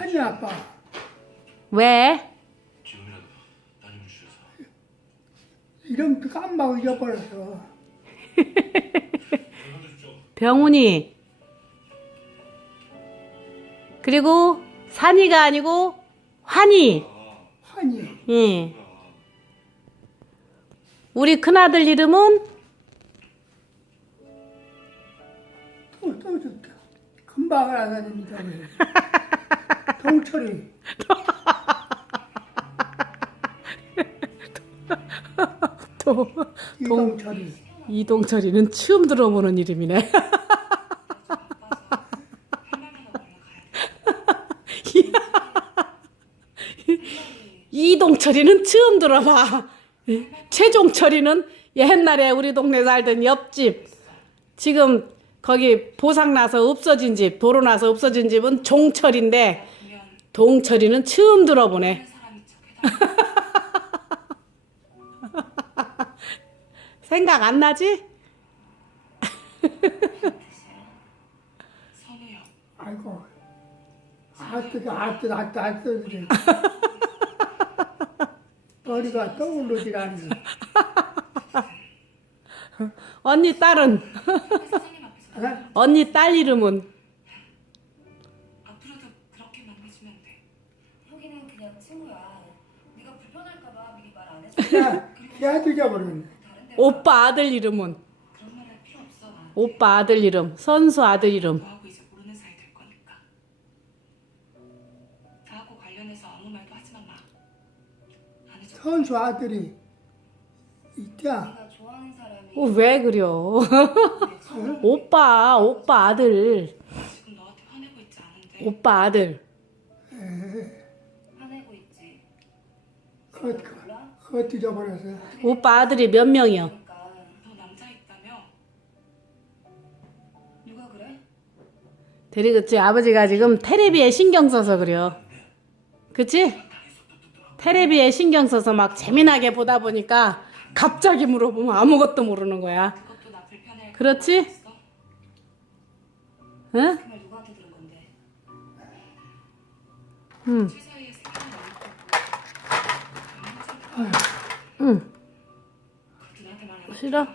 한이 아빠. 왜? 지금이라도 따님을 주셔서 이름도 깜빡 잊어버렸어. 병훈이. 그리고 산이가 아니고 환희. 한이. 예. 우리 큰아들 이름은 또, 또 좋다. 금방 알아다닙니다. 동철이. 또 이동철이. 이동철이는 처음 들어보는 이름이네. 이동철이는 처음 들어봐. 최종철이는 옛날에 우리 동네 살던 옆집. 지금 거기 보상 나서 없어진 집, 도로 나서 없어진 집은 종철인데 동철이는 처음 들어보네. 생각 안 나지? 아이고. 아뜨가 아뜨 아뜨 아뜨. 머리가 떠오르질 않네. 언니 딸은 어? 언니 딸 이름은 만나주면 돼. 여기는 그냥 친구야. 네가 불편할까봐 미리 말 안 했어. 야, 걔 잊어버렸네. 다른데 오빠 아들 이름은 그런 말 할 필요 없어. 나한테. 오빠 아들 이름 선수 아들 이름 너하고 이제 모르는 사이 될 거니까. 나하고 관련해서 아무 말도 하지만 마. 안 해줘. 선수 아들이 있자. 네가 좋아하는 사람이 어, 왜 그려 오빠 오빠 아들 지금 너한테 화내고 있지 않은데. 오빠 아들 화내고 있지. 그것 그것 잊어버렸어. 오빠 아들이 몇 명이요 그러니까 너 남자 있다며? 누가 그래? 대리 그치 아버지가 지금 테레비에 신경 써서 그래요 그치? 테레비에 신경 써서 막 재미나게 보다 보니까 갑자기 물어보면 아무것도 모르는 거야 그것도 나 불편해. 그렇지? 응? 그말 누구한테 들은 건데? 응에 생각이 많을 거고. 응. 싫어?